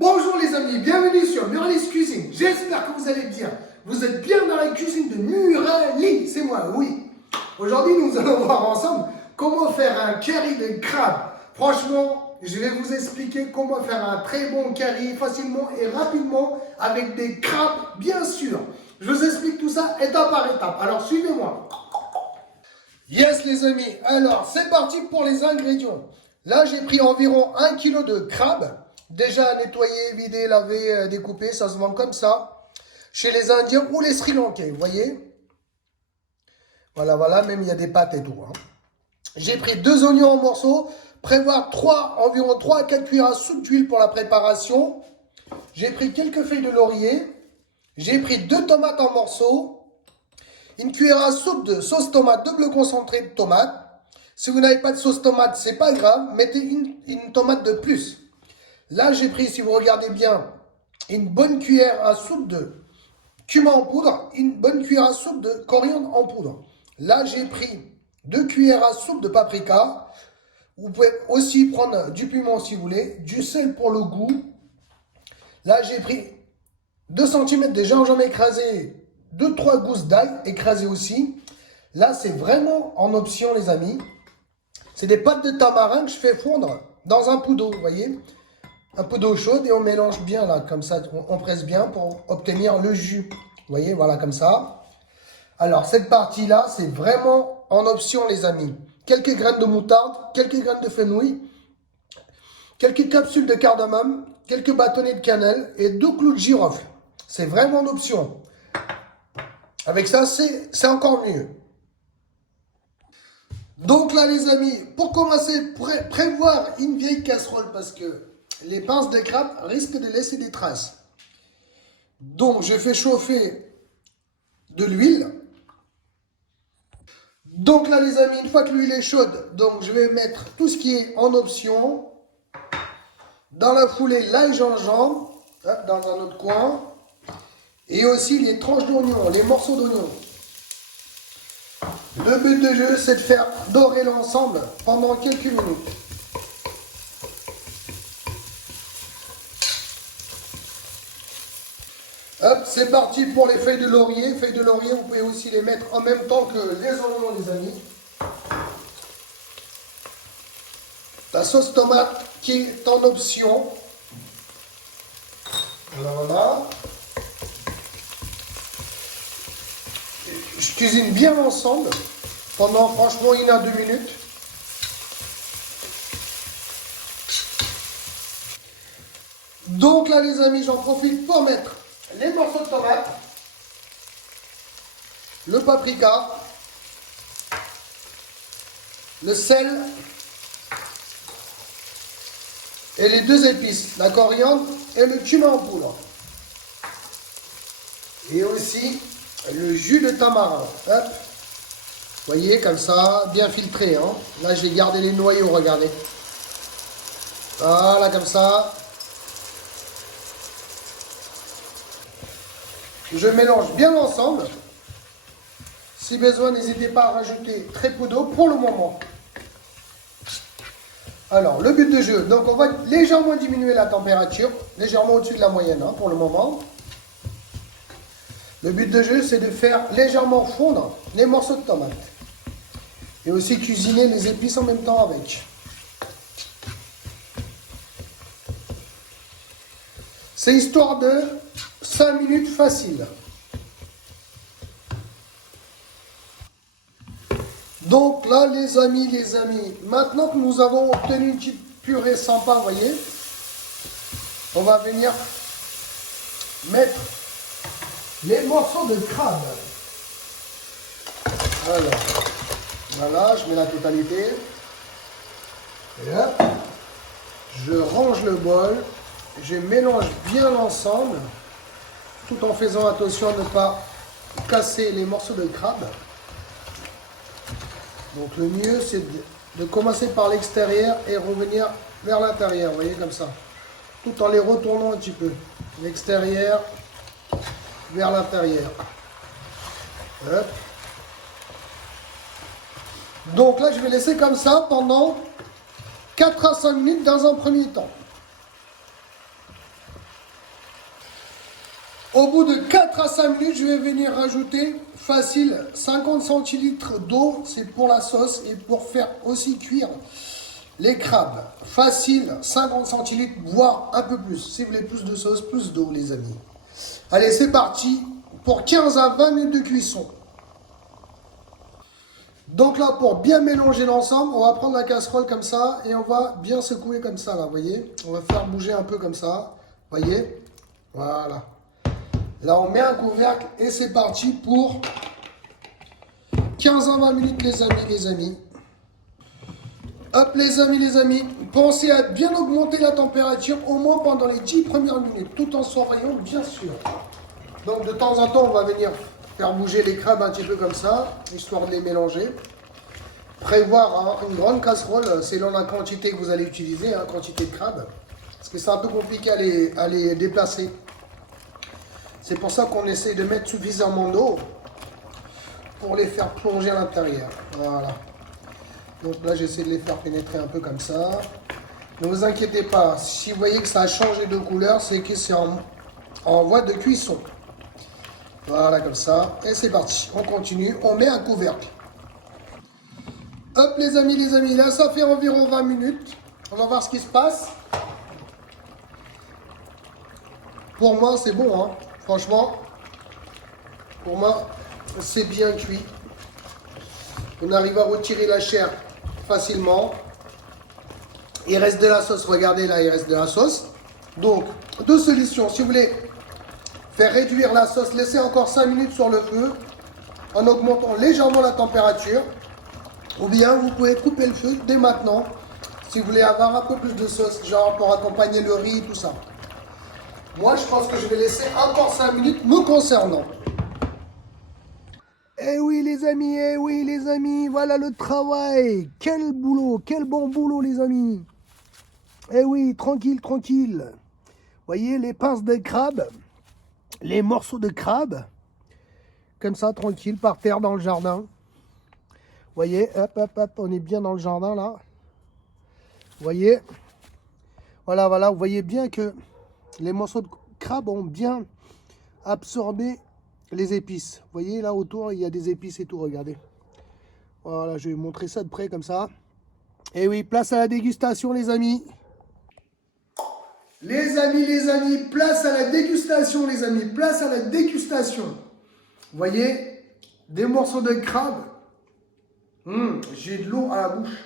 Bonjour les amis, bienvenue sur Muralis Cuisine. J'espère que vous allez bien. Vous êtes bien dans la cuisine de Muralis, c'est moi, oui. Aujourd'hui, nous allons voir ensemble comment faire un curry de crabe. Franchement, je vais vous expliquer comment faire un très bon curry facilement et rapidement avec des crabes, bien sûr. Je vous explique tout ça étape par étape. Alors, suivez-moi. Yes les amis, alors c'est parti pour les ingrédients. Là, j'ai pris environ 1 kg de crabe. Déjà nettoyé, vidé, lavé, découpé, ça se vend comme ça. Chez les Indiens ou les Sri Lankais, vous voyez. Voilà, même il y a des pâtes et tout. Hein. J'ai pris 2 oignons en morceaux. Prévoir environ 3 à 4 cuillères à soupe d'huile pour la préparation. J'ai pris quelques feuilles de laurier. J'ai pris 2 tomates en morceaux. Une cuillère à soupe de sauce tomate, double concentré de tomate. Si vous n'avez pas de sauce tomate, c'est pas grave. Mettez une tomate de plus. Là, j'ai pris, si vous regardez bien, une bonne cuillère à soupe de cumin en poudre, une bonne cuillère à soupe de coriandre en poudre. Là, j'ai pris 2 cuillères à soupe de paprika. Vous pouvez aussi prendre du piment si vous voulez, du sel pour le goût. Là, j'ai pris 2 cm de gingembre écrasé, 2-3 gousses d'ail écrasées aussi. Là, c'est vraiment en option, les amis. C'est des pâtes de tamarin que je fais fondre dans un pot d'eau, vous voyez. Un peu d'eau chaude et on mélange bien là, comme ça, on presse bien pour obtenir le jus. Vous voyez, voilà, comme ça. Alors, cette partie-là, c'est vraiment en option, les amis. Quelques graines de moutarde, quelques graines de fenouil, quelques capsules de cardamome, quelques bâtonnets de cannelle et 2 clous de girofle. C'est vraiment en option. Avec ça, c'est encore mieux. Donc là, les amis, pour commencer, prévoir une vieille casserole parce que les pinces de crabe risquent de laisser des traces. Donc, je fais chauffer de l'huile. Donc là, les amis, une fois que l'huile est chaude, donc je vais mettre tout ce qui est en option. Dans la foulée, l'ail gingembre, dans un autre coin. Et aussi les tranches d'oignons, les morceaux d'oignons. Le but du jeu, c'est de faire dorer l'ensemble pendant quelques minutes. Hop, c'est parti pour les feuilles de laurier. Feuilles de laurier, vous pouvez aussi les mettre en même temps que les oignons, les amis. La sauce tomate qui est en option. Voilà. Je cuisine bien l'ensemble pendant franchement 1 à 2 minutes. Donc là, les amis, j'en profite pour mettre les morceaux de tomate, le paprika, le sel et les 2 épices, la coriandre et le cumin en poudre. Et aussi le jus de tamarin. Hop. Vous voyez, comme ça, bien filtré. Hein. Là, j'ai gardé les noyaux, regardez. Voilà, comme ça. Je mélange bien l'ensemble. Si besoin, n'hésitez pas à rajouter très peu d'eau pour le moment. Alors, le but du jeu, donc on va légèrement diminuer la température, légèrement au-dessus de la moyenne hein, pour le moment. Le but du jeu, c'est de faire légèrement fondre les morceaux de tomate. Et aussi cuisiner les épices en même temps avec. C'est histoire de 5 minutes facile. Donc là, les amis, maintenant que nous avons obtenu une petite purée sympa, vous voyez, on va venir mettre les morceaux de crabe. Alors, voilà, je mets la totalité. Et hop, je range le bol. Je mélange bien l'ensemble, tout en faisant attention à ne pas casser les morceaux de crabe. Donc le mieux, c'est de commencer par l'extérieur et revenir vers l'intérieur, vous voyez, comme ça. Tout en les retournant un petit peu. L'extérieur vers l'intérieur. Hop. Donc là, je vais laisser comme ça pendant 4 à 5 minutes dans un premier temps. Au bout de 4 à 5 minutes, je vais venir rajouter facile 50 centilitres d'eau. C'est pour la sauce et pour faire aussi cuire les crabes. Facile 50 centilitres, voire un peu plus. Si vous voulez plus de sauce, plus d'eau, les amis. Allez, c'est parti pour 15 à 20 minutes de cuisson. Donc là, pour bien mélanger l'ensemble, on va prendre la casserole comme ça et on va bien secouer comme ça, là, vous voyez. On va faire bouger un peu comme ça, vous voyez. Voilà. Là, on met un couvercle et c'est parti pour 15 à 20 minutes, les amis, Hop, les amis, pensez à bien augmenter la température au moins pendant les 10 premières minutes, tout en surveillant, bien sûr. Donc, de temps en temps, on va venir faire bouger les crabes un petit peu comme ça, histoire de les mélanger. Prévoir une grande casserole selon la quantité que vous allez utiliser, quantité de crabes. Parce que c'est un peu compliqué à les déplacer. C'est pour ça qu'on essaye de mettre suffisamment d'eau pour les faire plonger à l'intérieur. Voilà. Donc là, j'essaie de les faire pénétrer un peu comme ça. Ne vous inquiétez pas, si vous voyez que ça a changé de couleur, c'est que c'est en voie de cuisson. Voilà, comme ça. Et c'est parti. On continue. On met un couvercle. Hop, les amis, là, ça fait environ 20 minutes. On va voir ce qui se passe. Pour moi, c'est bon, hein. Franchement, pour moi, c'est bien cuit. On arrive à retirer la chair facilement. Il reste de la sauce. Regardez là, il reste de la sauce. Donc, deux solutions. Si vous voulez faire réduire la sauce, laissez encore 5 minutes sur le feu en augmentant légèrement la température. Ou bien, vous pouvez couper le feu dès maintenant si vous voulez avoir un peu plus de sauce, genre pour accompagner le riz et tout ça. Moi, je pense que je vais laisser encore 5 minutes me concernant. Eh oui, les amis, voilà le travail. Quel boulot, quel bon boulot, les amis. Eh oui, tranquille. Voyez, les pinces de crabe, les morceaux de crabe, comme ça, tranquille, par terre dans le jardin. Voyez, hop, on est bien dans le jardin, là. Voyez, voilà, vous voyez bien que les morceaux de crabe ont bien absorbé les épices. Vous voyez, là autour, il y a des épices et tout, regardez. Voilà, je vais vous montrer ça de près, comme ça. Et oui, place à la dégustation, les amis. Les amis, place à la dégustation, place à la dégustation. Vous voyez, des morceaux de crabe. J'ai de l'eau à la bouche.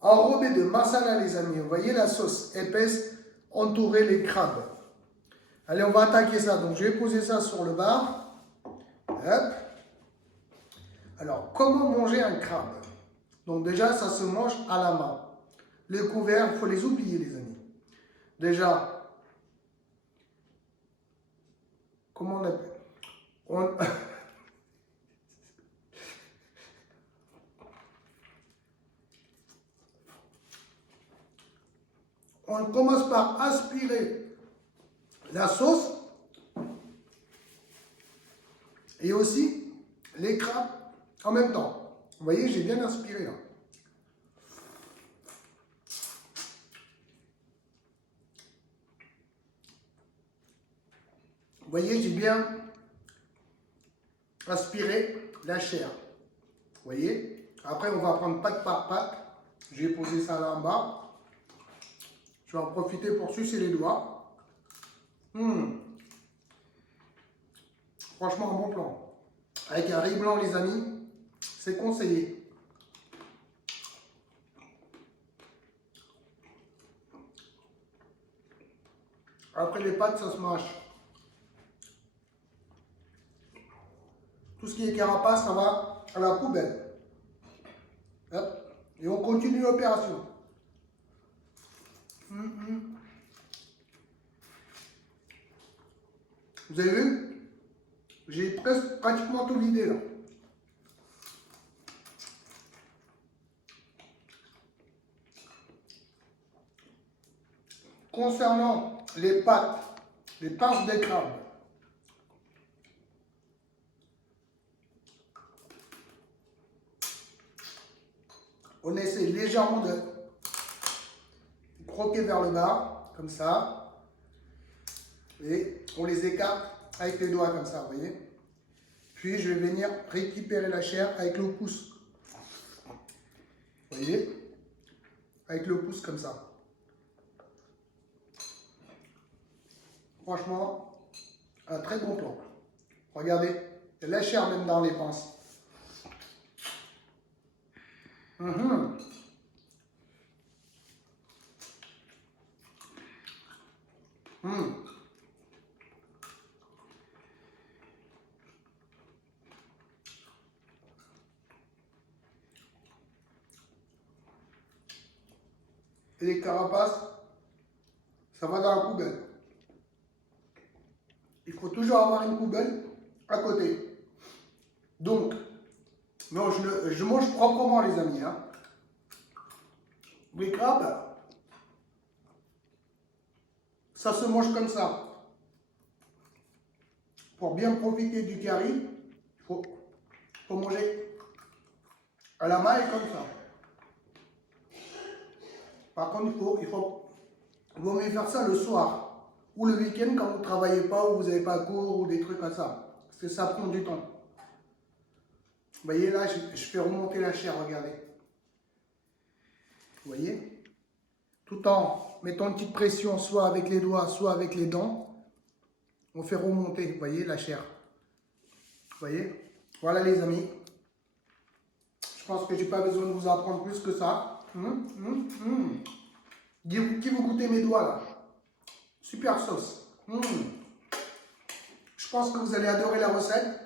Enrobé de masala, les amis. Vous voyez la sauce épaisse entourer les crabes. Allez, on va attaquer ça. Donc, je vais poser ça sur le bar. Hop. Alors, comment manger un crabe? Donc, déjà, ça se mange à la main. Les couverts, il faut les oublier, les amis. Déjà, comment on appelle? On commence par aspirer la sauce et aussi les crabes en même temps. Vous voyez, j'ai bien aspiré là. Vous voyez, j'ai bien aspiré la chair. Vous voyez? Après, on va prendre patte par patte. Je vais poser ça là en bas. Je vais en profiter pour sucer les doigts. Franchement, un bon plan. Avec un riz blanc, les amis, c'est conseillé. Après les pâtes, ça se mâche. Tout ce qui est carapace, ça va à la poubelle. Hop. Et on continue l'opération. Vous avez vu? J'ai presque pratiquement tout vidé là. Concernant les pâtes, les pinces de crabe, on essaie légèrement de croquer vers le bas, comme ça. Et on les écarte avec les doigts comme ça, vous voyez. Puis je vais venir récupérer la chair avec le pouce. Vous voyez? Avec le pouce comme ça. Franchement, un très bon plan. Regardez, il y a la chair même dans les pinces. Et les carapaces, ça va dans la poubelle. Il faut toujours avoir une poubelle à côté. Donc, non, je mange proprement, les amis. Hein. Les crabes, ça se mange comme ça. Pour bien profiter du curry, il faut manger à la main et comme ça. Par contre, il vaut mieux faire ça le soir ou le week-end quand vous ne travaillez pas ou vous n'avez pas cours ou des trucs comme ça. Parce que ça prend du temps. Vous voyez là, je fais remonter la chair, regardez. Vous voyez? Tout en mettant une petite pression, soit avec les doigts, soit avec les dents. On fait remonter, vous voyez, la chair. Vous voyez? Voilà les amis. Je pense que je n'ai pas besoin de vous apprendre plus que ça. Qui vous goûtez mes doigts là? Super sauce. Je pense que vous allez adorer la recette.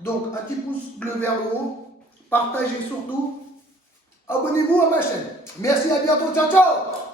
Donc, un petit pouce bleu vers le haut. Partagez surtout. Abonnez-vous à ma chaîne. Merci, à bientôt. Ciao, ciao!